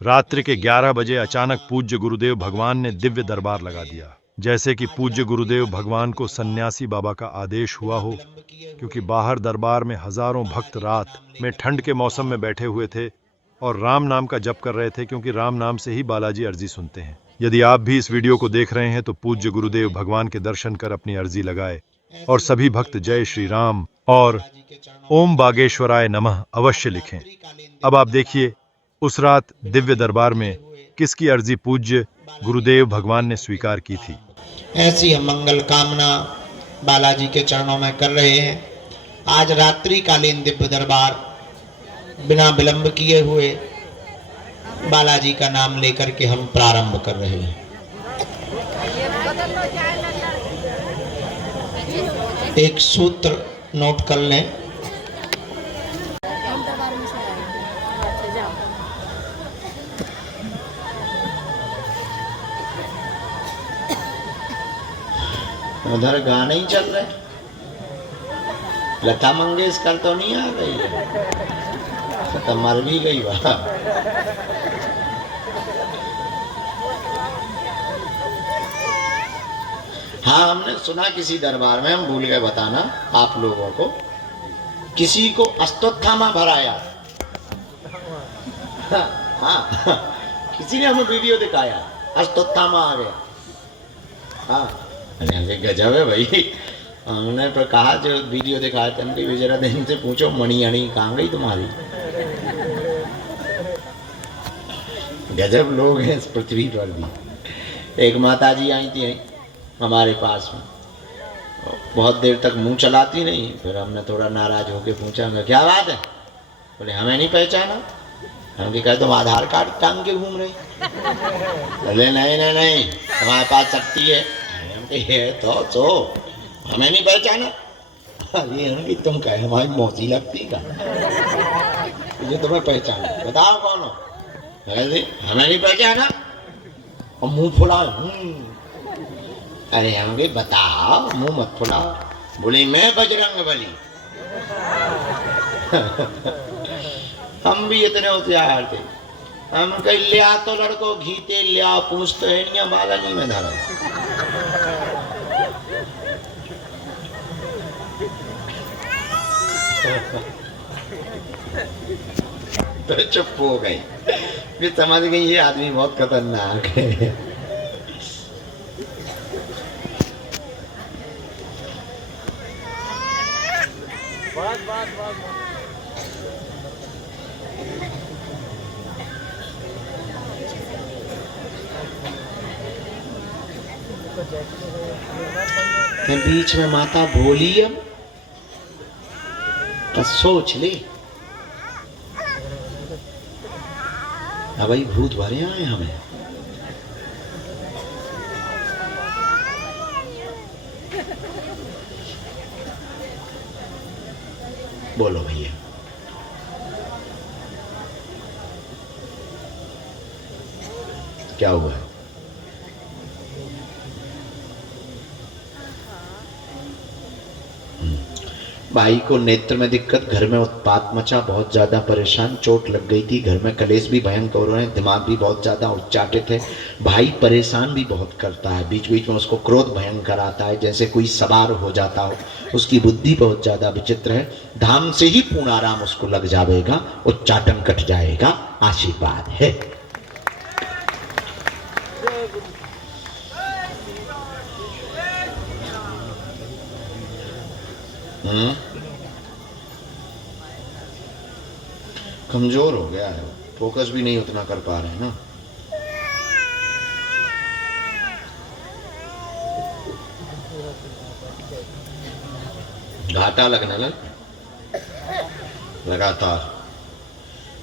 रात्रि के 11 बजे अचानक पूज्य गुरुदेव भगवान ने दिव्य दरबार लगा दिया, जैसे कि पूज्य गुरुदेव भगवान को सन्यासी बाबा का आदेश हुआ हो, क्योंकि बाहर दरबार में हजारों भक्त रात में ठंड के मौसम में बैठे हुए थे और राम नाम का जप कर रहे थे, क्योंकि राम नाम से ही बालाजी अर्जी सुनते हैं। यदि आप भी इस वीडियो को देख रहे हैं तो पूज्य गुरुदेव भगवान के दर्शन कर अपनी अर्जी लगाए और सभी भक्त जय श्री राम और ओम बागेश्वराय नमः अवश्य लिखें। अब आप देखिए उस रात दिव्य दरबार में किसकी अर्जी पूज्य गुरुदेव भगवान ने स्वीकार की थी। ऐसी हम मंगल कामना बालाजी के चरणों में कर रहे हैं। आज रात्रि कालीन दिव्य दरबार बिना विलंब किए हुए बालाजी का नाम लेकर के हम प्रारंभ कर रहे हैं। एक सूत्र नोट कर लें। उधर गाने ही चल रहे, लता मंगेशकर तो नहीं आ गई है, तो मर भी गई वहां। हाँ, हमने सुना किसी दरबार में, हम भूल गए बताना आप लोगों को, किसी को अश्वत्थामा भराया। हाँ, किसी ने हमें वीडियो दिखाया, अश्वत्थामा आ गया। हाँ, गजब है भाई। हमने तो कहा जो वीडियो दिखाया था विजरा देन से पूछो मणि अणी कहाँ गई तुम्हारी। गजब लोग हैं इस पृथ्वी पर भी। एक माता जी आई थी हमारे पास में, बहुत देर तक मुंह चलाती नहीं, फिर हमने थोड़ा नाराज होके पूछा क्या बात है, बोले हमें नहीं पहचाना। हमने कहा तुम आधार कार्ड टांग के घूम रहे। बोले नहीं नहीं नहीं, तुम्हारे पास शक्ति है। ये तो हमें नहीं पहचाना। अरे तुम कहे हमारी मौसी लगती का, मुझे तुम्हें पहचाना, बताओ कौन हो। हमें नहीं पहचाना और मुंह फुलाओ। अरे हम भी बताओ, मुंह मत फुलाओ। बोली मैं बजरंग बली। हम भी इतने होशियार थे, हम कहीं लिया तो लड़को घीते लिया, पूछते हेड़िया बाला नहीं में धरा। तो चुप हो गई, फिर समझ गई ये आदमी बहुत खतरनाक है। बीच में माता बोली अब तो सोच ले, भाई भूत भरे आए हमें। बोलो भैया, क्या हुआ है? भाई को नेत्र में दिक्कत, घर में उत्पात मचा, बहुत ज्यादा परेशान, चोट लग गई थी, घर में कलेश भी भयंकर हो रहे हैं, दिमाग भी बहुत ज्यादा उच्चाटित है। भाई परेशान भी बहुत करता है, बीच बीच में उसको क्रोध भयंकर आता है, जैसे कोई सवार हो जाता हो। उसकी बुद्धि बहुत ज्यादा विचित्र है। धाम से ही पूर्ण आराम उसको लग जाएगा, उच्चाटन कट जाएगा, आशीर्वाद है। कमजोर हो गया है, फोकस भी नहीं उतना कर पा रहे हैं ना। घाटा लगने लग लगातार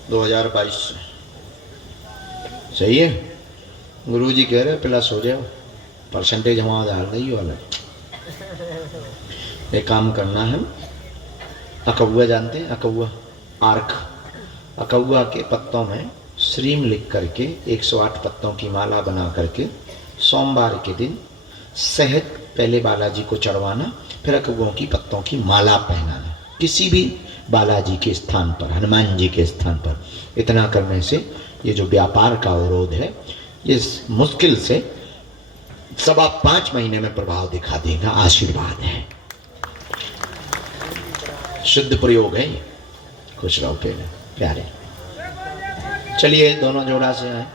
2022 से। सही है, गुरुजी कह रहे प्लस हो जाओ, परसेंटेज हमारा डाल नहीं वाला। एक काम करना है, अकौआ जानते हैं, अकौआ आर्क, अकौआ के पत्तों में श्रीम लिख करके 108 पत्तों की माला बना करके सोमवार के दिन शहद पहले बालाजी को चढ़वाना, फिर अकौओं की पत्तों की माला पहनाना किसी भी बालाजी के स्थान पर, हनुमान जी के स्थान पर। इतना करने से ये जो व्यापार का अवरोध है, इस मुश्किल से 5.25 महीने में प्रभाव दिखा देगा। आशीर्वाद है, शुद्ध प्रयोग है ये। खुश रहो प्यारे। चलिए दोनों जोड़ा से आए।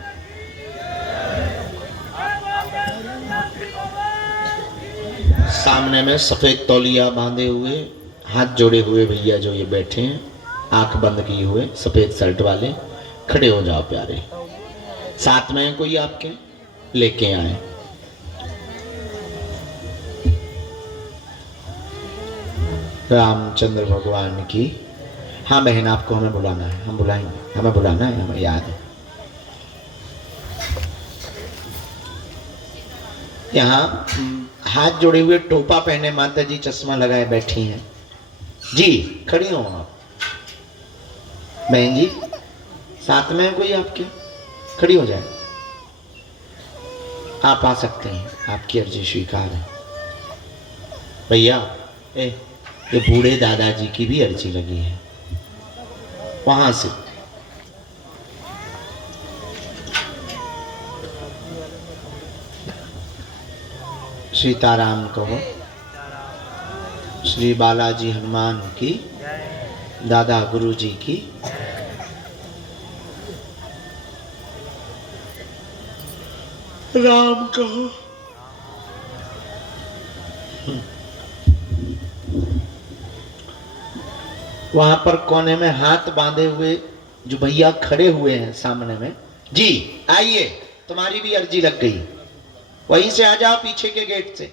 सामने में सफेद तौलिया बांधे हुए, हाथ जोड़े हुए भैया जो ये बैठे हैं, आंख बंद किए हुए, सफेद शर्ट वाले, खड़े हो जाओ प्यारे। साथ में कोई आपके लेके आए। रामचंद्र भगवान की। हाँ बहन, आपको हमें बुलाना है, हम बुलाएंगे, हमें बुलाना है, हमें याद है। यहाँ हाथ जोड़े हुए, टोपा पहने माता जी, चश्मा लगाए बैठी हैं जी। खड़ी हो आप बहन जी, साथ में कोई आपके, खड़ी हो जाए। आप आ सकते हैं, आपकी अर्जी स्वीकार है। भैया ये बूढ़े दादाजी की भी अर्जी लगी है वहां से। सीताराम कहो। श्री बालाजी हनुमान की, दादा गुरु जी की। राम कहो। वहां पर कोने में हाथ बांधे हुए जो भैया खड़े हुए हैं सामने में जी, आइए, तुम्हारी भी अर्जी लग गई। वहीं से आ जाओ, पीछे के गेट से।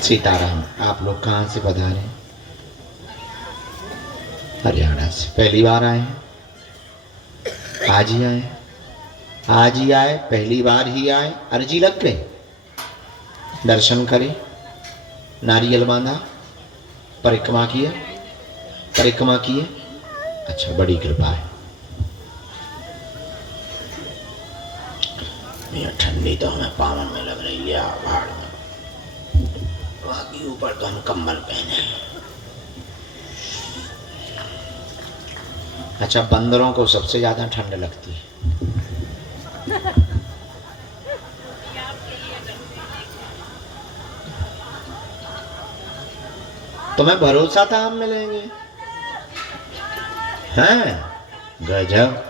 सीताराम, आप लोग कहां से पधारे हैं? हरियाणा से। पहली बार आए हैं? आज ही आए? आज ही आए, पहली बार ही आए, अर्जी लग गई। दर्शन करे, नारियल बांधा, परिक्रमा किए, परिक्रमा किए। अच्छा, बड़ी कृपा है। यह ठंडी तो हमें पावन में लग रही है, पहाड़ में। बाकी ऊपर तो हम कम्बल पहने हैं। अच्छा, बंदरों को सबसे ज्यादा ठंड लगती है। तुम्हें भरोसा था हम मिलेंगे? हैं? गजब।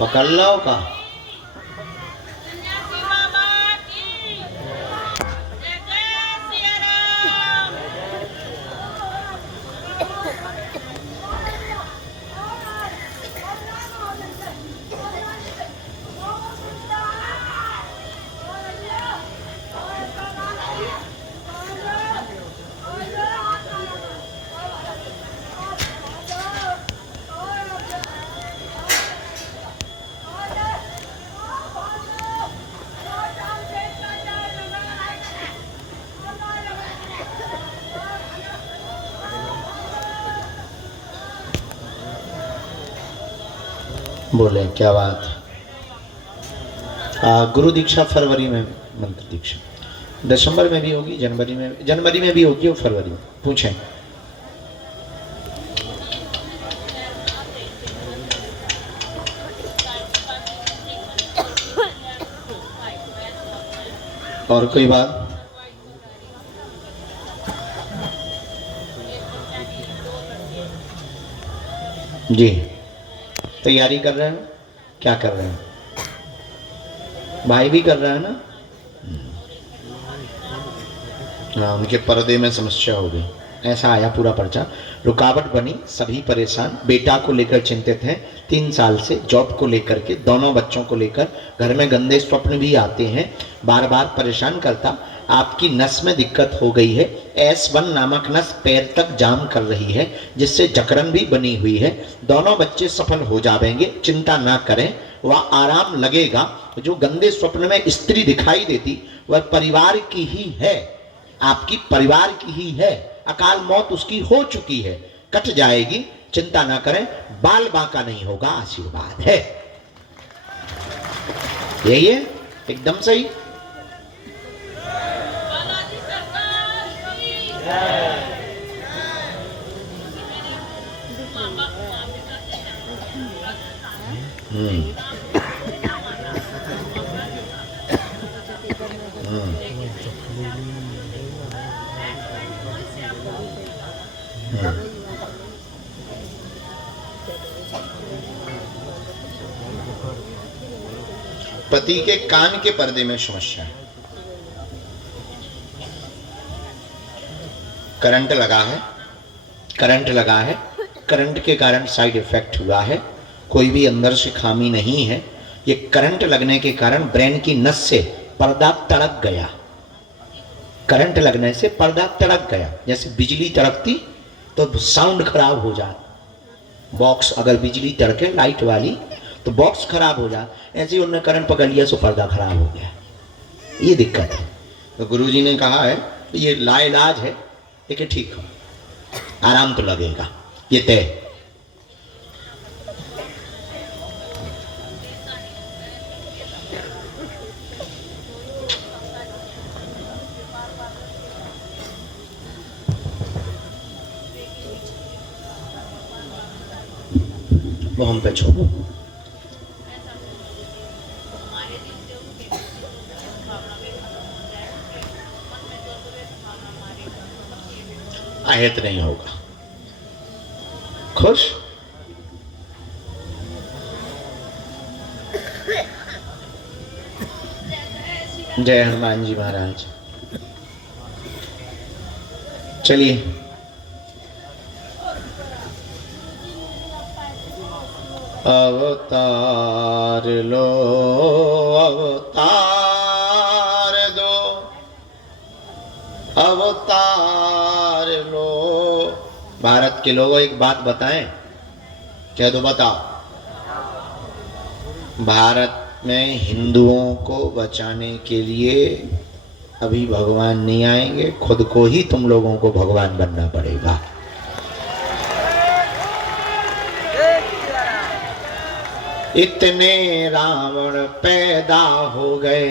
पकड़ लो का। बोले क्या बात। गुरु दीक्षा फरवरी में, मंत्र दीक्षा दिसंबर में भी होगी, जनवरी में भी होगी और फरवरी में। पूछें। और कोई बात? जी, तैयारी कर रहे हैं? क्या कर रहे हैं? भाई भी कर रहा है ना? हाँ, उनके पर्दे में समस्या हो गई, ऐसा आया पूरा पर्चा। रुकावट बनी, सभी परेशान, बेटा को लेकर चिंतित हैं, 3 साल से जॉब को लेकर के, दोनों बच्चों को लेकर, घर में गंदे स्वप्न भी आते हैं, बार बार परेशान करता। आपकी नस में दिक्कत हो गई है, S1 नामक नस पैर तक जाम कर रही है, जिससे जकड़न भी बनी हुई है। दोनों बच्चे सफल हो जाएंगे, चिंता ना करें, वह आराम लगेगा। जो गंदे स्वप्न में स्त्री दिखाई देती वह परिवार की ही है, आपकी परिवार की ही है। अकाल मौत उसकी हो चुकी है, कट जाएगी, चिंता ना करें, बाल बांका नहीं होगा, आशीर्वाद है। यही है, एकदम सही। पति के कान के पर्दे में समस्या है, करंट लगा है, करंट लगा है, करंट के कारण साइड इफेक्ट हुआ है, कोई भी अंदर से खामी नहीं है। ये करंट लगने के कारण ब्रेन की नस से पर्दा तड़क गया, करंट लगने से पर्दा तड़क गया। जैसे बिजली तड़कती तो साउंड खराब हो जाता, बॉक्स अगर बिजली तड़के लाइट वाली तो बॉक्स खराब हो जाता, ऐसे ही उन्होंने करंट पकड़ लिया तो पर्दा खराब हो गया। ये दिक्कत है। तो गुरुजी ने कहा है ये लाइलाज है, लेकिन ठीक हो, आराम तो लगेगा, ये तय। वो हम पे छोड़ो। आयत नहीं होगा। खुश? जय हनुमान जी महाराज। चलिए अवतार लो, अवतार दो, अवतार लो। भारत के लोगों एक बात बताएं, क्या तो बताओ। भारत में हिंदुओं को बचाने के लिए अभी भगवान नहीं आएंगे, खुद को ही तुम लोगों को भगवान बनना पड़ेगा। इतने रावण पैदा हो गए,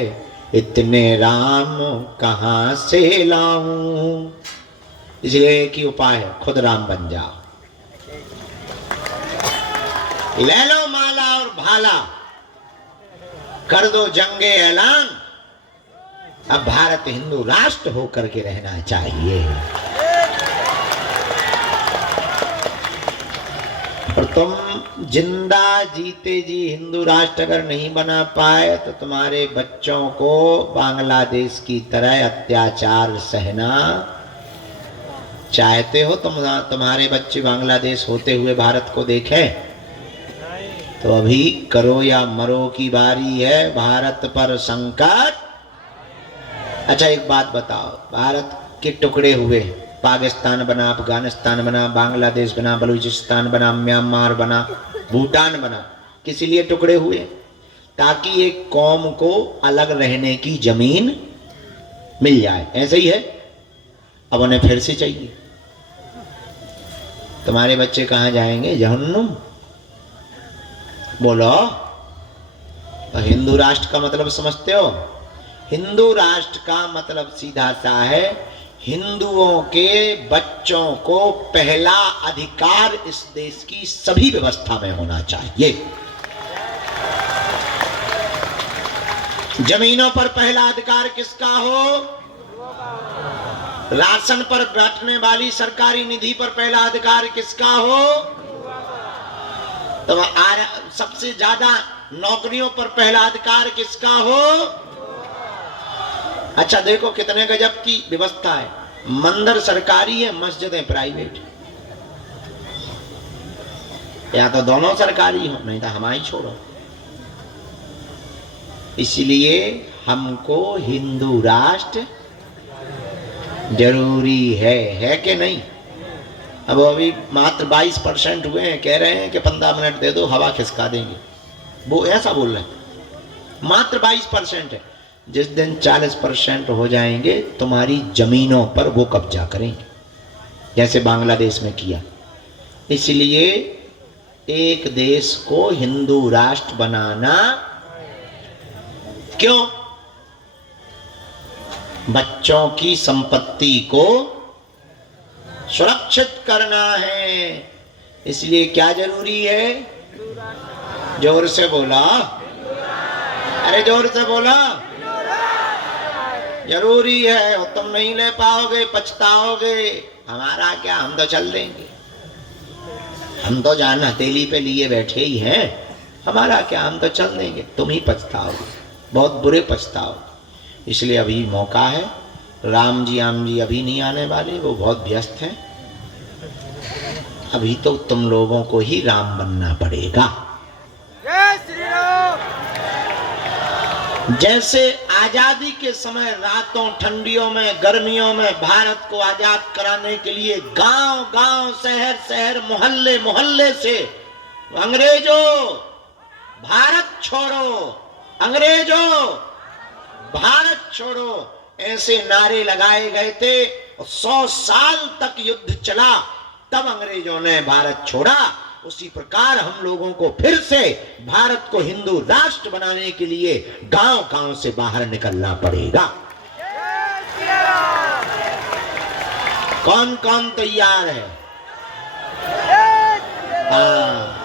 इतने राम कहाँ से लाऊं। इसलिए एक ही उपाय है, खुद राम बन जाओ। ले लो माला और भाला, कर दो जंगे ऐलान, अब भारत हिंदू राष्ट्र होकर के रहना चाहिए। और तुम जिंदा जीते जी हिंदू राष्ट्र अगर नहीं बना पाए तो तुम्हारे बच्चों को बांग्लादेश की तरह अत्याचार सहना चाहते हो? तुम्हारे बच्चे बांग्लादेश होते हुए भारत को देखें? तो अभी करो या मरो की बारी है, भारत पर संकट। अच्छा एक बात बताओ, भारत के टुकड़े हुए, पाकिस्तान बना, अफगानिस्तान बना, बांग्लादेश बना, बलूचिस्तान बना, म्यांमार बना, भूटान बना, किस लिए टुकड़े हुए? ताकि एक कौम को अलग रहने की जमीन मिल जाए। ऐसे ही है, अब उन्हें फिर से चाहिए। तुम्हारे बच्चे कहाँ जाएंगे? जहन्नुम। बोलो, हिंदू राष्ट्र का मतलब समझते हो? हिंदू राष्ट्र का मतलब सीधा सा है, हिंदुओं के बच्चों को पहला अधिकार इस देश की सभी व्यवस्था में होना चाहिए। जमीनों पर पहला अधिकार किसका हो? राशन पर बैठने वाली सरकारी निधि पर पहला अधिकार किसका हो? तो सबसे ज्यादा नौकरियों पर पहला अधिकार किसका हो? अच्छा देखो कितने गजब की व्यवस्था है, मंदिर सरकारी है, मस्जिदें प्राइवेट। या तो दोनों सरकारी हो, नहीं तो हमारी छोड़ो। इसलिए हमको हिंदू राष्ट्र जरूरी है कि नहीं? अब अभी मात्र 22% हुए हैं, कह रहे हैं कि 15 मिनट दे दो हवा खिसका देंगे, वो ऐसा बोल रहे हैं। मात्र 22% है। जिस दिन 40% हो जाएंगे तुम्हारी जमीनों पर वो कब्जा करेंगे, जैसे बांग्लादेश में किया। इसलिए एक देश को हिंदू राष्ट्र बनाना, क्यों? बच्चों की संपत्ति को सुरक्षित करना है। इसलिए क्या जरूरी है? जोर से बोला, अरे जोर से बोला, जरूरी है। और तुम नहीं ले पाओगे, पछताओगे। हमारा क्या, हम तो चल देंगे, हम तो जान हथेली पे लिए बैठे ही हैं, हमारा क्या, हम तो चल देंगे। तुम ही पछताओगे, बहुत बुरे पछताओगे। इसलिए अभी मौका है। राम जी अभी नहीं आने वाले, वो बहुत व्यस्त हैं। अभी तो तुम लोगों को ही राम बनना पड़ेगा। जैसे आजादी के समय रातों, ठंडियों में, गर्मियों में भारत को आजाद कराने के लिए गांव गांव, शहर शहर, मोहल्ले मोहल्ले से अंग्रेजों भारत छोड़ो, अंग्रेजों भारत छोड़ो, ऐसे नारे लगाए गए थे। 100 साल तक युद्ध चला, तब अंग्रेजों ने भारत छोड़ा। उसी प्रकार हम लोगों को फिर से भारत को हिंदू राष्ट्र बनाने के लिए गांव गांव से बाहर निकलना पड़ेगा। कौन कौन तैयार है? हाँ,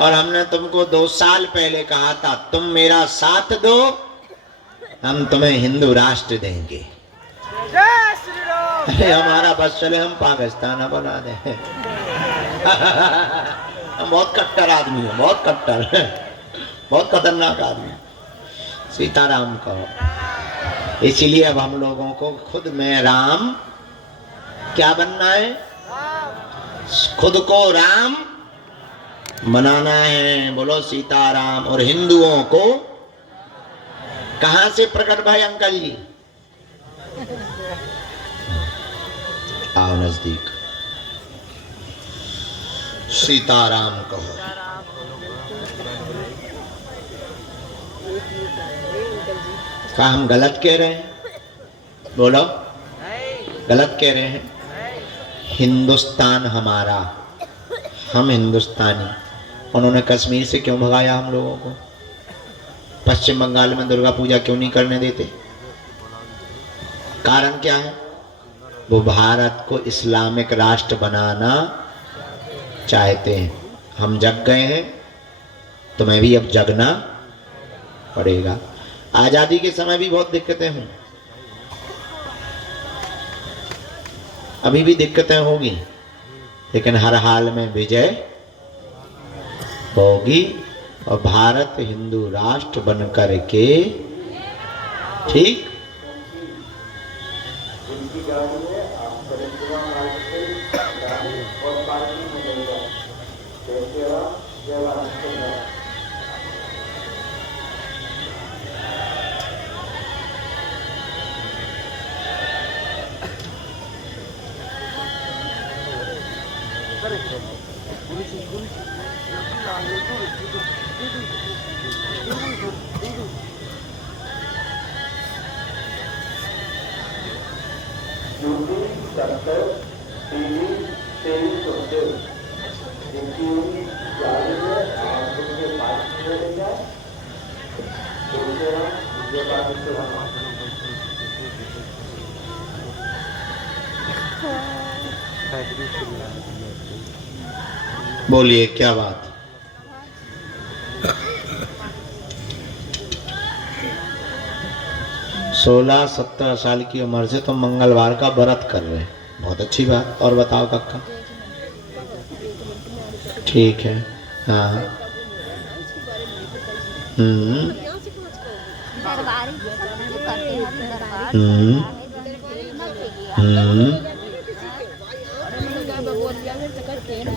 और हमने तुमको 2 साल पहले कहा था, तुम मेरा साथ दो, हम तुम्हें हिंदू राष्ट्र देंगे। अरे हमारा बस चले, हम पाकिस्तान बना दें। हम बहुत कट्टर आदमी है, बहुत कट्टर, बहुत खतरनाक आदमी। सीताराम कहो। इसीलिए अब हम लोगों को खुद में राम क्या बनना है? खुद को राम बनाना है। बोलो सीताराम। और हिंदुओं को कहां से प्रकट भाई अंकल जी? आओ नजदीक। सीताराम कहो। क्या हम गलत कह रहे हैं? बोलो, गलत कह रहे हैं? हिंदुस्तान हमारा, हम हिंदुस्तानी। उन्होंने कश्मीर से क्यों भगाया हम लोगों को? पश्चिम बंगाल में दुर्गा पूजा क्यों नहीं करने देते? कारण क्या है? वो भारत को इस्लामिक राष्ट्र बनाना चाहते हैं। हम जग गए हैं, तुम्हें भी अब जगना पड़ेगा। आजादी के समय भी बहुत दिक्कतें हुई, अभी भी दिक्कतें होगी, लेकिन हर हाल में विजय होगी और भारत हिंदू राष्ट्र बनकर के, ठीक, बोलिए क्या बात? सोलह 17 साल की उम्र से तुम मंगलवार का व्रत कर रहे हैं, बहुत अच्छी बात। और बताओ कक्का? ठीक है। हाँ,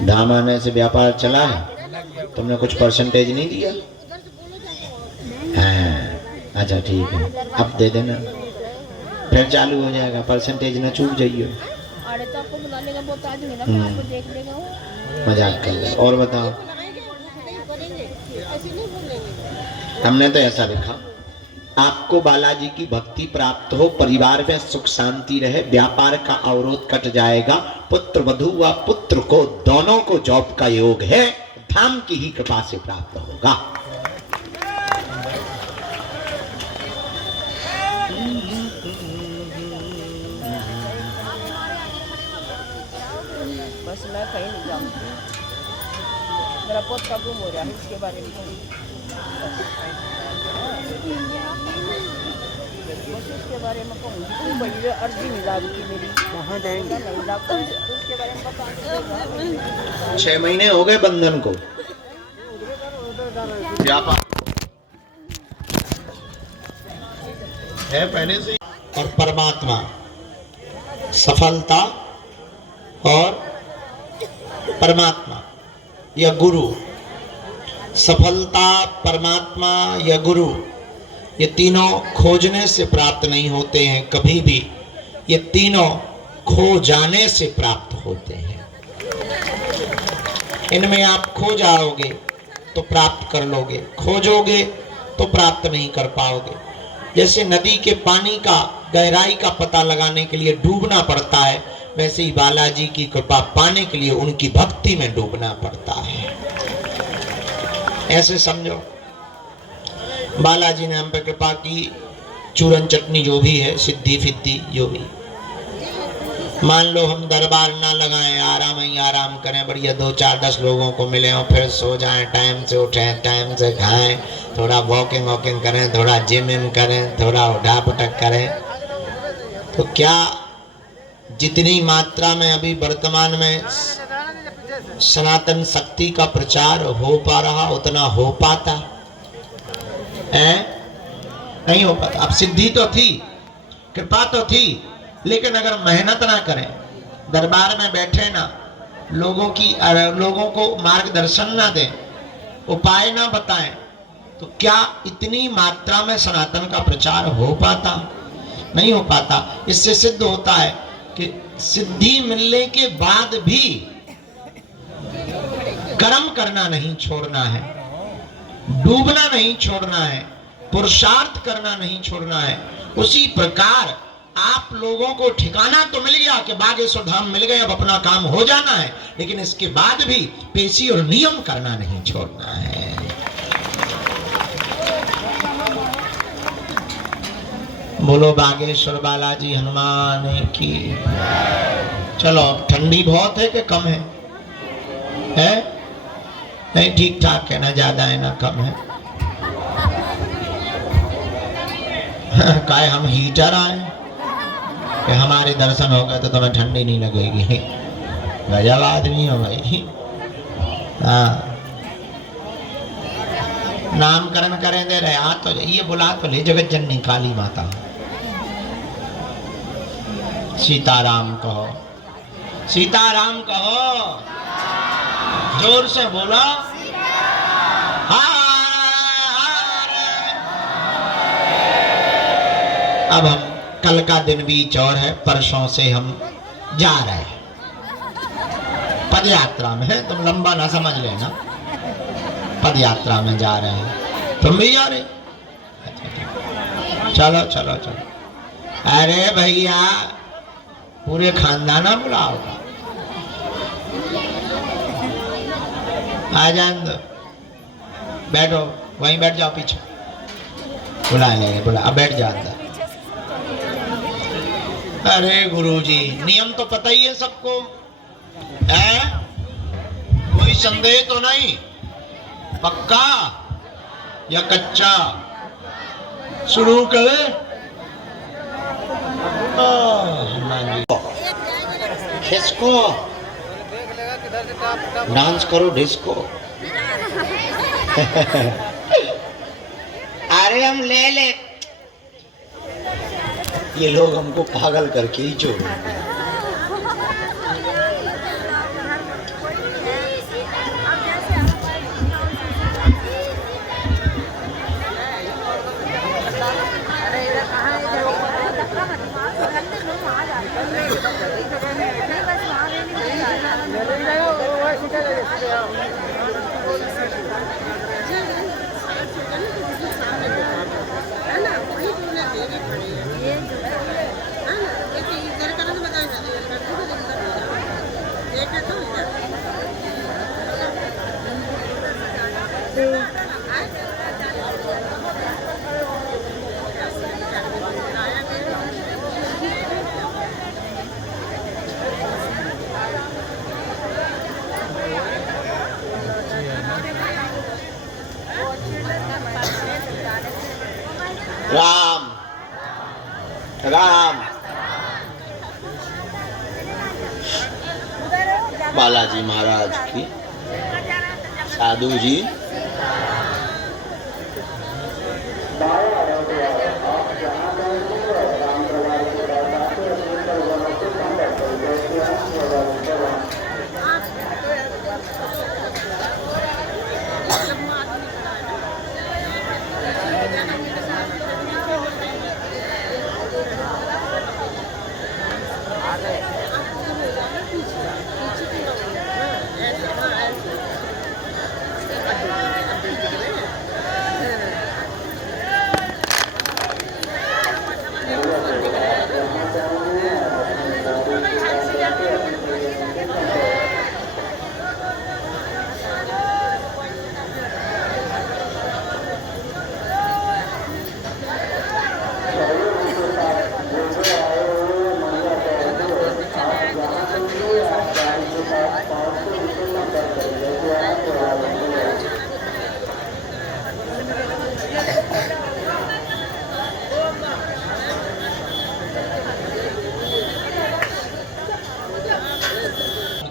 धाम आने से व्यापार चला है? तुमने कुछ परसेंटेज नहीं दिया? हाँ, अच्छा ठीक है, अब दे देना, फिर चालू हो जाएगा। परसेंटेज ना चूक जाइए। मजाक कर ले। और बताओ? हमने तो ऐसा लिखा, आपको बालाजी की भक्ति प्राप्त हो, परिवार में सुख शांति रहे, व्यापार का अवरोध कट जाएगा, पुत्र वधु व पुत्र को दोनों को जॉब का योग है, धाम की ही कृपा से प्राप्त होगा। बस मैं कहीं नहीं जाऊंगी, मेरा पोत का गुम हो रहा है, इसके बारे में बस उसके बारे में कहूँगी। तुम बड़ी अर्जी नहीं लागती मेरी, कहाँ जाएंगे नहीं लगता है, तो उसके बारे में बता। 6 महीने हो गए बंधन को, व्यापार है पहले से। और परमात्मा सफलता और परमात्मा या गुरु, सफलता परमात्मा या गुरु, ये तीनों खोजने से प्राप्त नहीं होते हैं कभी भी, ये तीनों खो जाने से प्राप्त होते हैं। इनमें आप खो जाओगे तो प्राप्त कर लोगे, खोजोगे तो प्राप्त नहीं कर पाओगे। जैसे नदी के पानी का गहराई का पता लगाने के लिए डूबना पड़ता है, वैसे ही बालाजी की कृपा पाने के लिए उनकी भक्ति में डूबना पड़ता है। ऐसे समझो, बालाजी ने हम पे कृपा की, चूरन चटनी जो भी है, सिद्धि फिद्धि जो भी, मान लो हम दरबार ना लगाएं, आराम ही आराम करें, बढ़िया 2 4 10 लोगों को मिले और फिर सो जाएं, टाइम से उठें, टाइम से खाएं, थोड़ा वॉकिंग वॉकिंग करें, थोड़ा जिम विम करें, थोड़ा उठा पटक करें, तो क्या जितनी मात्रा में अभी वर्तमान में सनातन शक्ति का प्रचार हो पा रहा उतना हो पाता है? नहीं हो पाता। अब सिद्धि तो थी, कृपा तो थी, लेकिन अगर मेहनत ना करें, दरबार में बैठे ना, लोगों को मार्गदर्शन ना दें, उपाय ना बताएं, तो क्या इतनी मात्रा में सनातन का प्रचार हो पाता? नहीं हो पाता। इससे सिद्ध होता है कि सिद्धि मिलने के बाद भी कर्म करना नहीं छोड़ना है, डूबना नहीं छोड़ना है, पुरुषार्थ करना नहीं छोड़ना है। उसी प्रकार आप लोगों को ठिकाना तो मिल गया कि बागेश्वर धाम मिल गए, अब अपना काम हो जाना है, लेकिन इसके बाद भी पेशी और नियम करना नहीं छोड़ना है। बोलो बागेश्वर बालाजी हनुमान की। चलो, ठंडी बहुत है कि कम है? नहीं, ठीक ठाक है, ना ज्यादा है ना कम है। काय हम हीटर आए कि हमारे दर्शन हो गए तो तुम्हें ठंडी नहीं लगेगी? गजब आदमी हो भाई। हाँ, नामकरण करें दे रहे, आ तो ये बुला तो ले, जगत जननी काली माता, सीताराम कहो, सीताराम कहो, जोर से बोलो। अब हम कल का दिन भी चौर है, परसों से हम जा रहे हैं पद यात्रा में। तुम लंबा ना समझ लेना, पद यात्रा में जा रहे हैं, तुम भी जा रहे? चलो चलो चलो। अरे भैया, पूरे खानदाना बुलाओगा, आ जान दो, बैठो, वहीं बैठ जाओ पीछे, बुला लेंगे, बुला, अब बैठ जाओ अंदर। अरे गुरुजी, नियम तो पता ही है सबको, है? कोई संदेह तो नहीं? पक्का या कच्चा? शुरू करें? डिस्को डांस करो, डिस्को। अरे हम ले ले, ये लोग हमको पागल करके ही छोड़े। राम। बालाजी महाराज की, साधु जी,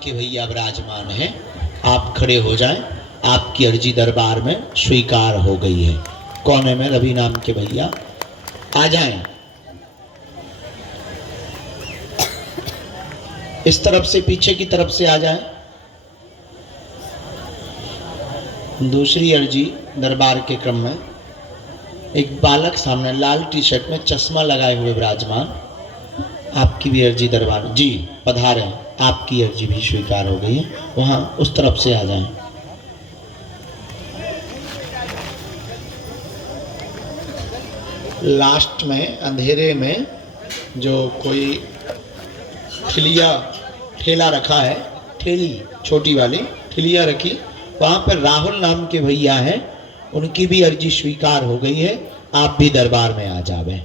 के भैया विराजमान हैं, आप खड़े हो जाएं। आपकी अर्जी दरबार में स्वीकार हो गई है। कोने में रवि नाम के भैया आ जाएं। इस तरफ से, पीछे की तरफ से आ जाएं। दूसरी अर्जी दरबार के क्रम में एक बालक सामने लाल टी शर्ट में चश्मा लगाए हुए विराजमान, आपकी भी अर्जी दरबार जी पधारे, आपकी अर्जी भी स्वीकार हो गई है। वहां उस तरफ से आ जाएं। लास्ट में अंधेरे में जो कोई ठेला रखा है, ठेली छोटी वाली ठेलिया रखी, वहां पर राहुल नाम के भैया हैं, उनकी भी अर्जी स्वीकार हो गई है। आप भी दरबार में आ जावे।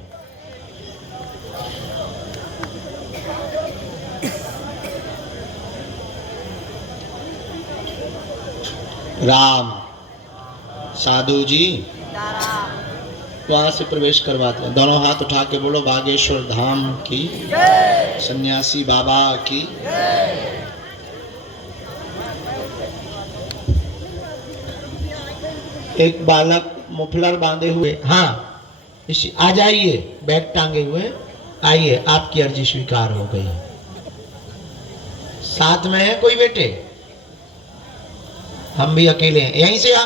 राम। साधु जी वहां से प्रवेश करवाते हैं। दोनों हाथ उठा के बोलो बागेश्वर धाम की, सन्यासी बाबा की। एक बालक मुफलर बांधे हुए, हाँ इसी आ जाइए, बैग टांगे हुए आइए, आपकी अर्जी स्वीकार हो गई। साथ में है कोई बेटे? हम भी अकेले हैं, यहीं से आ।